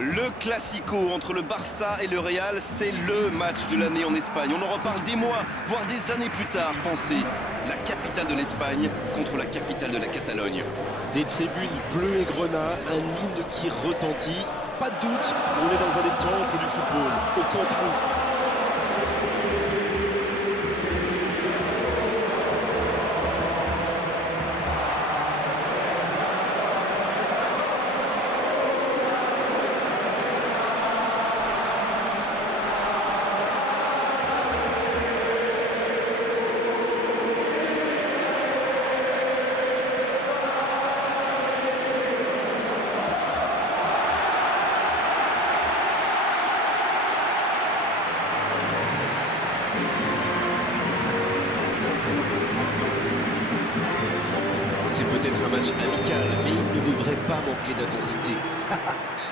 Le Classico entre le Barça et le Real, c'est le match de l'année en Espagne. On en reparle des mois, voire des années plus tard. Pensez, la capitale de l'Espagne contre la capitale de la Catalogne. Des tribunes bleues et grenat, un hymne qui retentit. Pas de doute, on est dans un des temples du football, au Camp Nou. C'est peut-être un match amical, mais il ne devrait pas manquer d'intensité.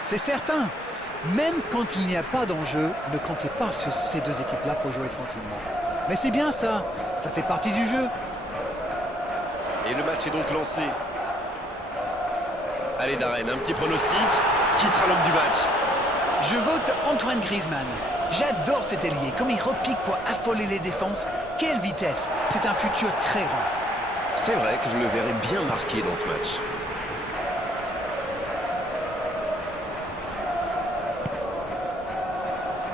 C'est certain. Même quand il n'y a pas d'enjeu, ne comptez pas sur ces deux équipes-là pour jouer tranquillement. Mais c'est bien ça fait partie du jeu. Et le match est donc lancé. Allez Darren, un petit pronostic. Qui sera l'homme du match? Je vote Antoine Griezmann. J'adore cet ailier, comme il repique pour affoler les défenses. Quelle vitesse! C'est un futur très rare. C'est vrai que je le verrais bien marqué dans ce match.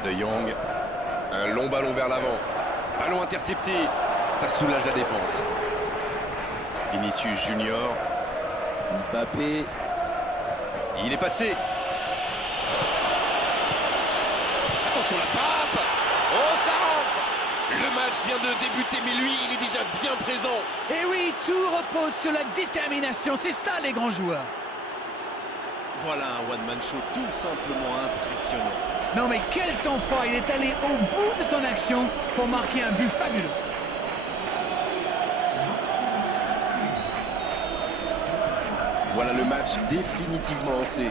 De Jong. Un long ballon vers l'avant. Ballon intercepté. Ça soulage la défense. Vinicius Junior. Mbappé. Il est passé. Attention la frappe. Oh, ça rentre. Le match vient de débuter, mais lui, il est déjà bien présent. Et oui, tout repose sur la détermination. C'est ça, les grands joueurs. Voilà un one-man show tout simplement impressionnant. Non, mais quel sang-froid! Il est allé au bout de son action pour marquer un but fabuleux. Voilà le match définitivement lancé.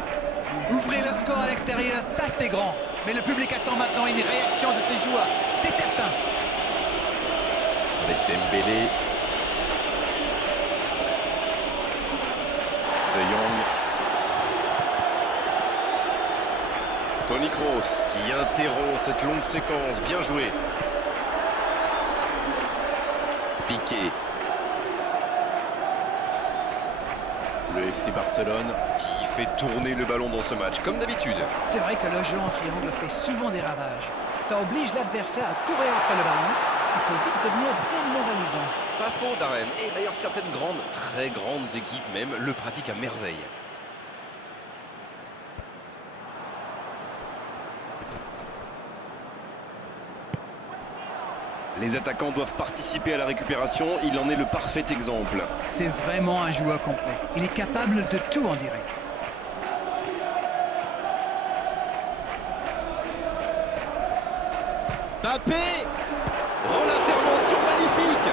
Ouvrez le score à l'extérieur, ça c'est grand. Mais le public attend maintenant une réaction de ses joueurs. C'est certain. Avec Dembélé. De Jong. Toni Kroos qui interrompt cette longue séquence. Bien joué. Piqué. Le FC Barcelone qui fait tourner le ballon dans ce match, comme d'habitude. C'est vrai que le jeu en triangle fait souvent des ravages. Ça oblige l'adversaire à courir après le ballon, ce qui peut vite devenir démoralisant. Pas faux, Darren. Et d'ailleurs, certaines grandes, très grandes équipes même, le pratiquent à merveille. Les attaquants doivent participer à la récupération. Il en est le parfait exemple. C'est vraiment un joueur complet. Il est capable de tout en direct. Mbappé. Oh, l'intervention magnifique!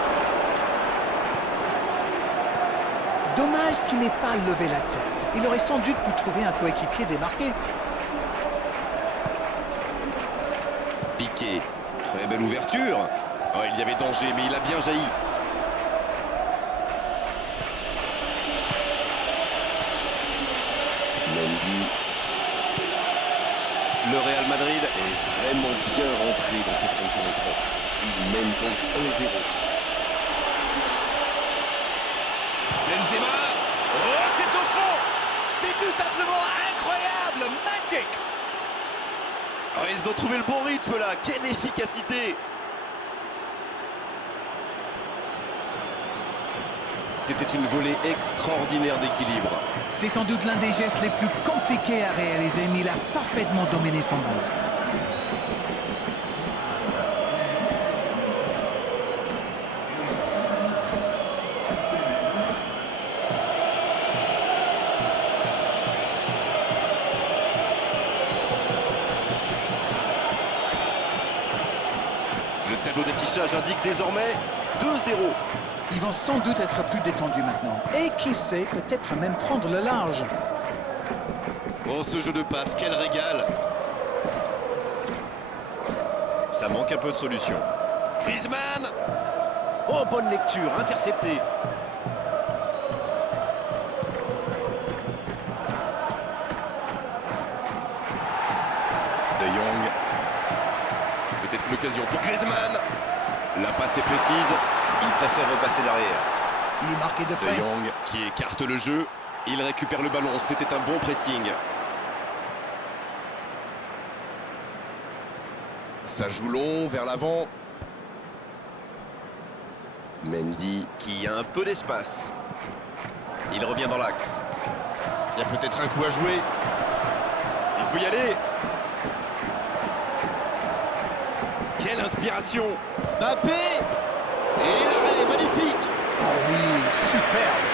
Dommage qu'il n'ait pas levé la tête. Il aurait sans doute pu trouver un coéquipier démarqué. Piqué. Très belle ouverture. Oh, il y avait danger, mais il a bien jailli. Mendy Le Real Madrid est vraiment bien rentré dans cette rencontre. Il mène donc 1-0. Benzema. Oh, c'est au fond. C'est tout simplement incroyable! Magic! Oh, ils ont trouvé le bon rythme là. Quelle efficacité! C'était une volée extraordinaire d'équilibre. C'est sans doute l'un des gestes les plus compliqués à réaliser, mais il a parfaitement dominé son ballon. Le tableau d'affichage indique désormais 2-0. Ils vont sans doute être plus détendus maintenant. Et qui sait, peut-être même prendre le large. Oh, ce jeu de passe, quel régal! Ça manque un peu de solution. Griezmann! Oh, bonne lecture, intercepté. peut-être une occasion pour Griezmann. La passe est précise. Il préfère repasser derrière. Il est marqué de De près. Jong qui écarte le jeu. Il récupère le ballon. C'était un bon pressing. Ça joue long vers l'avant. Mendy. Qui a un peu d'espace. Il revient dans l'axe. Il y a peut-être un coup à jouer. Il peut y aller. Quelle inspiration. Mbappé. Et l'arrêt, magnifique. Oh oui, superbe.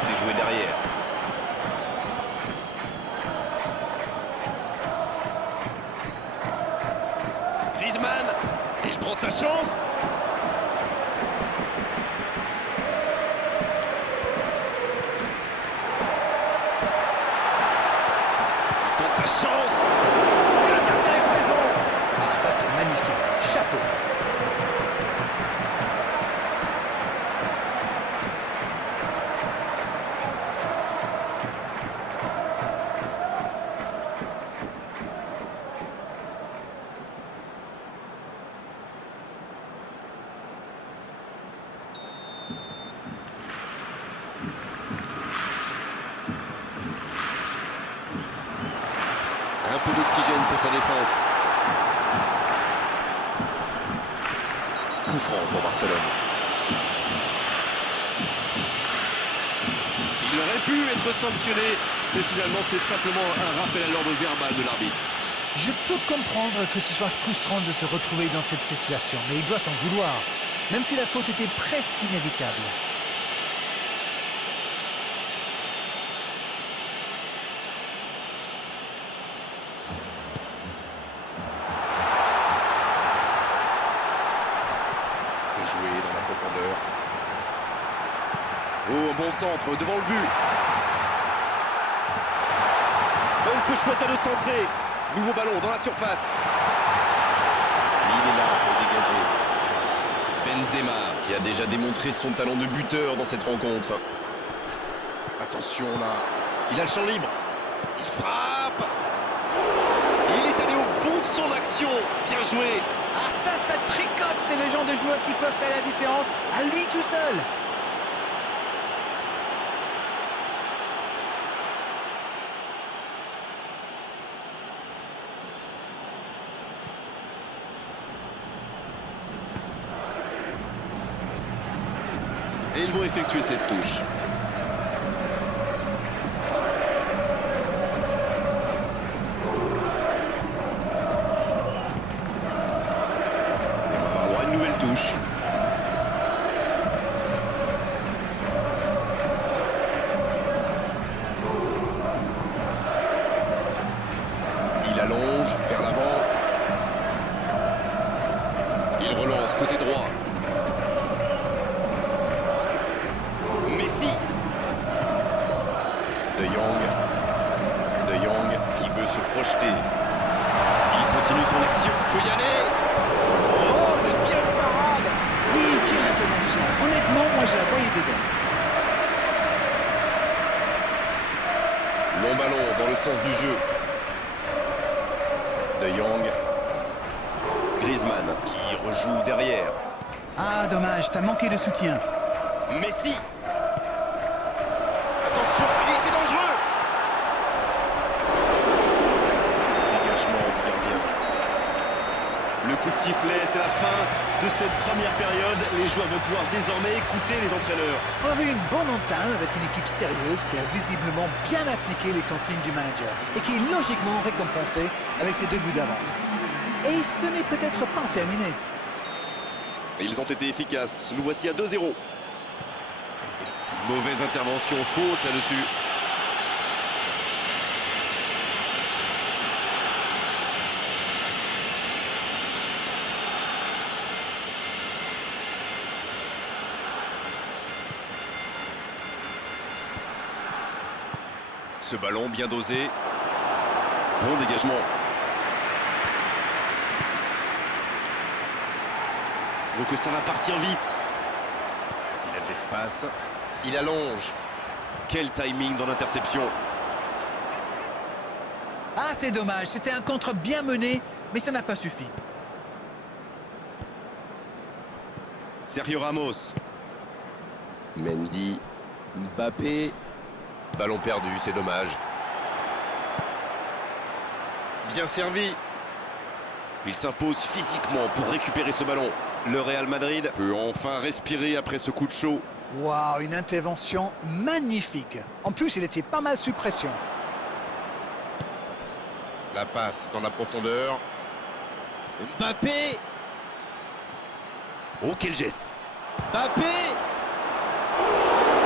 C'est joué derrière. Griezmann. Il prend sa chance. Il tente sa chance. Et le gardien est présent. Ah, ça c'est magnifique. Chapeau. Un peu d'oxygène pour sa défense. Coup franc pour Barcelone. Il aurait pu être sanctionné, mais finalement c'est simplement un rappel à l'ordre verbal de l'arbitre. Je peux comprendre que ce soit frustrant de se retrouver dans cette situation, mais il doit s'en vouloir, même si la faute était presque inévitable. C'est joué dans la profondeur. Oh, un bon centre devant le but. Oh, il peut choisir de centrer. Nouveau ballon dans la surface. Il est là pour dégager. Benzema, qui a déjà démontré son talent de buteur dans cette rencontre. Attention là. Il a le champ libre. Il frappe. Il est allé au bout de son action. Bien joué. Ah ça tricote, c'est le genre de joueur qui peut faire la différence à lui tout seul. Et ils vont effectuer cette touche. On va avoir une nouvelle touche. Il allonge vers l'avant. Il relance côté droit. Messi. De Jong. De Jong qui veut se projeter. Il continue son action. Peut y aller. Oh, mais quelle parade! Oui, quelle intervention. Honnêtement, moi je la voyais dedans. Long ballon dans le sens du jeu. De Jong Griezmann. qui rejoue derrière. Ah dommage, ça manquait de soutien. Messi. Attention, oui, c'est dangereux. Dégagement du gardien. Le coup de sifflet, c'est la fin de cette première période. Les joueurs vont pouvoir désormais écouter les entraîneurs. On a vu une bonne entame avec une équipe sérieuse qui a visiblement bien appliqué les consignes du manager et qui est logiquement récompensée avec ses 2 buts d'avance. Et ce n'est peut-être pas terminé. Ils ont été efficaces. Nous voici à 2-0. Mauvaise intervention, faute là-dessus. Ce ballon bien dosé. Bon dégagement. Donc ça va partir vite. Il a de l'espace. Il allonge. Quel timing dans l'interception. Ah, c'est dommage, c'était un contre bien mené, mais ça n'a pas suffi. Sergio Ramos. Mendy, Mbappé. Ballon perdu, c'est dommage. Bien servi. Il s'impose physiquement pour récupérer ce ballon. Le Real Madrid peut enfin respirer après ce coup de chaud. Waouh, une intervention magnifique. En plus, il était pas mal sous pression. La passe dans la profondeur. Mbappé. Oh, quel geste. Mbappé.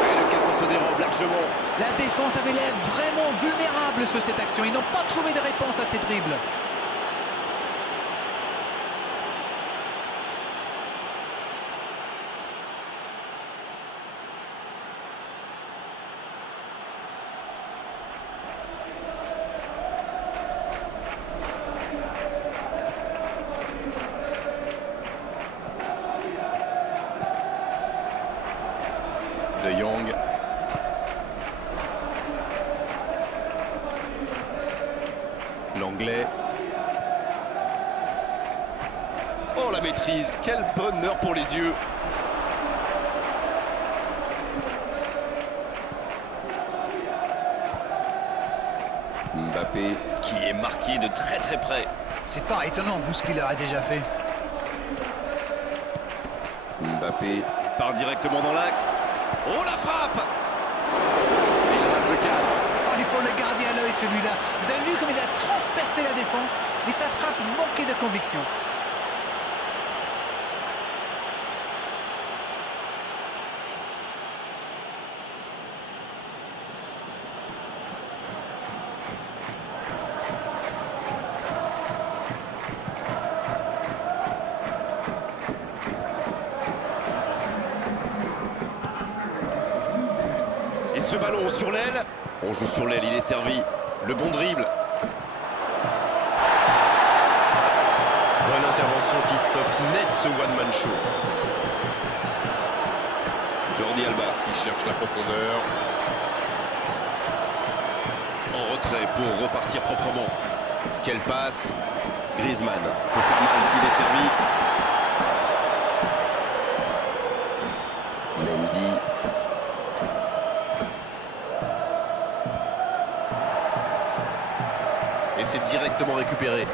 Et le cadre se dérobe largement. La défense avait l'air vraiment vulnérable sur cette action. Ils n'ont pas trouvé de réponse à ces dribbles. De Jong. L'anglais. Oh, la maîtrise, quel bonheur pour les yeux. Mbappé qui est marqué de très très près. C'est pas étonnant, vu ce qu'il a déjà fait. Mbappé part directement dans l'axe. Oh, la frappe. Et il rate le cadre. Oh, il faut le garder à l'œil, celui-là. Vous avez vu comme il a transpercé la défense, mais sa frappe manquait de conviction. Et ce ballon sur l'aile. On joue sur l'aile, il est servi. Le bon dribble. Bonne intervention qui stoppe net ce one-man show. Jordi Alba qui cherche la profondeur. En retrait pour repartir proprement. Quelle passe. Griezmann peut faire mal s'il est servi. Mendy. Et c'est directement récupéré.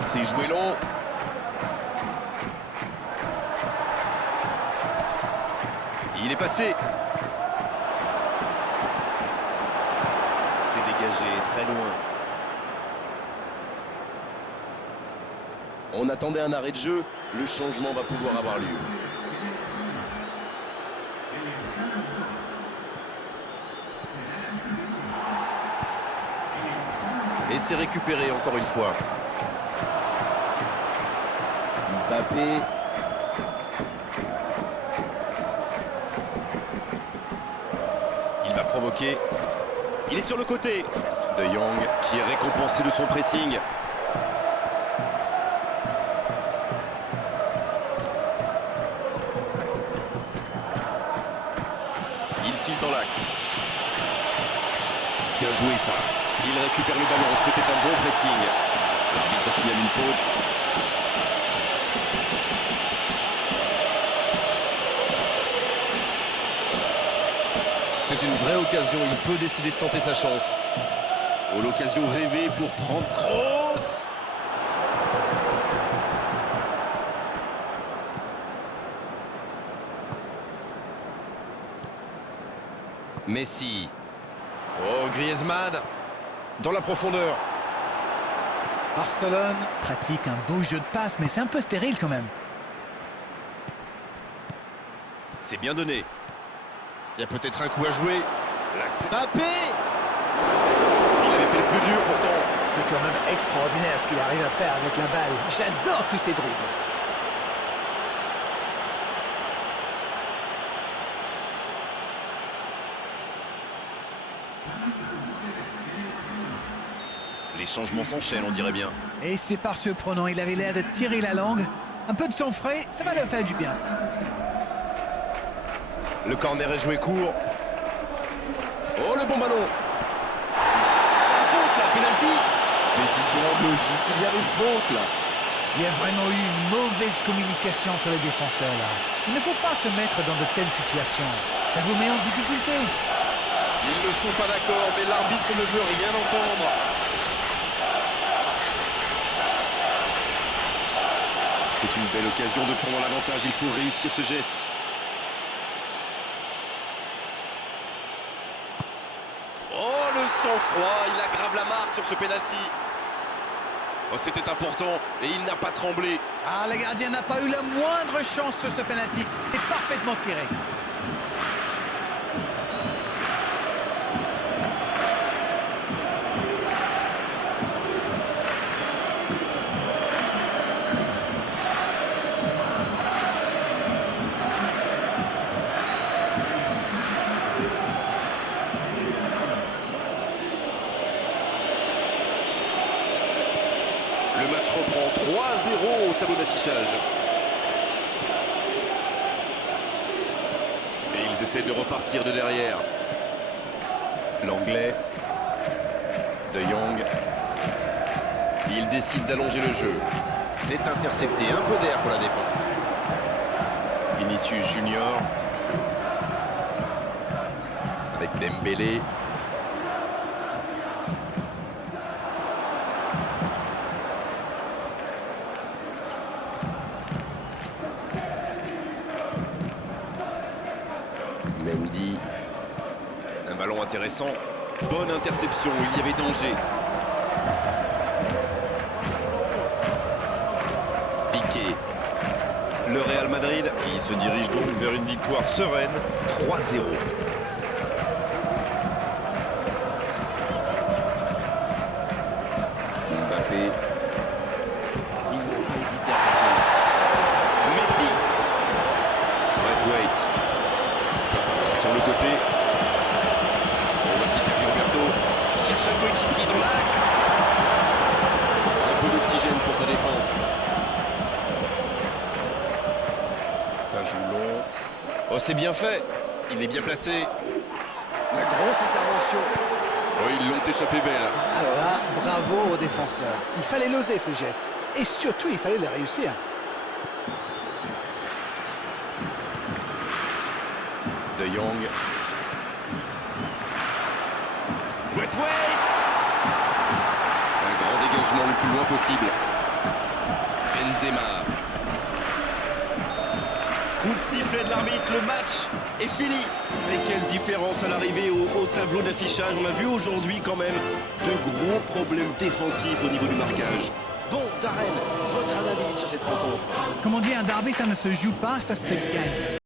C'est joué long. Il est passé. C'est dégagé très loin. On attendait un arrêt de jeu. Le changement va pouvoir avoir lieu. Et c'est récupéré encore une fois. Mbappé. Il va provoquer. Il est sur le côté. De Jong qui est récompensé de son pressing. Il file dans l'axe. Bien joué ça. Il récupère le ballon, c'était un bon pressing. L'arbitre signale une faute. C'est une vraie occasion, il peut décider de tenter sa chance. Oh, l'occasion rêvée pour prendre Kroos. Messi. Oh, Griezmann. Dans la profondeur. Barcelone pratique un beau jeu de passe, mais c'est un peu stérile quand même. C'est bien donné. Il y a peut-être un coup à jouer. L'axe. Mbappé. Il avait fait le plus dur pourtant. C'est quand même extraordinaire ce qu'il arrive à faire avec la balle. J'adore tous ces dribbles. Les changements s'enchaînent, on dirait bien. Et c'est par surprenant, il avait l'air de tirer la langue. Un peu de sang frais, ça va leur faire du bien. Le corner est joué court. Oh, le bon ballon. La faute, là, penalty. Décision logique, il y avait faute là. Il y a vraiment eu une mauvaise communication entre les défenseurs là. Il ne faut pas se mettre dans de telles situations. Ça vous met en difficulté. Ils ne sont pas d'accord, mais l'arbitre ne veut rien entendre. C'est une belle occasion de prendre l'avantage. Il faut réussir ce geste. Oh, le sang-froid, il aggrave la marque sur ce pénalty. Oh, c'était important et il n'a pas tremblé. Ah, le gardien n'a pas eu la moindre chance sur ce penalty. C'est parfaitement tiré. Le match reprend 3-0 au tableau d'affichage. Et ils essaient de repartir de derrière. L'anglais. De Jong. Il décide d'allonger le jeu. C'est intercepté, un peu d'air pour la défense. Vinicius Junior. Avec Dembélé. Mendy. Un ballon intéressant. Bonne interception, il y avait danger. Piqué. Le Real Madrid Qui se dirige donc vers une victoire sereine. 3-0. Mbappé. Il n'a pas hésité à attaquer. Messi. Braithwaite. Ça passera sur le côté. Bon, voici Sergio Roberto. Il cherche un coéquipier dans l'axe. Un peu d'oxygène pour sa défense. Ça joue long. Oh, c'est bien fait. Il est bien placé. La grosse intervention. Oh, ils l'ont échappé belle. Alors là, bravo aux défenseurs. Il fallait l'oser ce geste. Et surtout, il fallait le réussir. De Jong. Braithwaite. Un grand dégagement le plus loin possible. Benzema. Coup de sifflet de l'arbitre, le match est fini. Et quelle différence à l'arrivée au tableau d'affichage. On a vu aujourd'hui quand même de gros problèmes défensifs au niveau du marquage. Bon, Darren, votre analyse sur cette rencontre? Comme on dit, un derby, ça ne se joue pas, ça se gagne.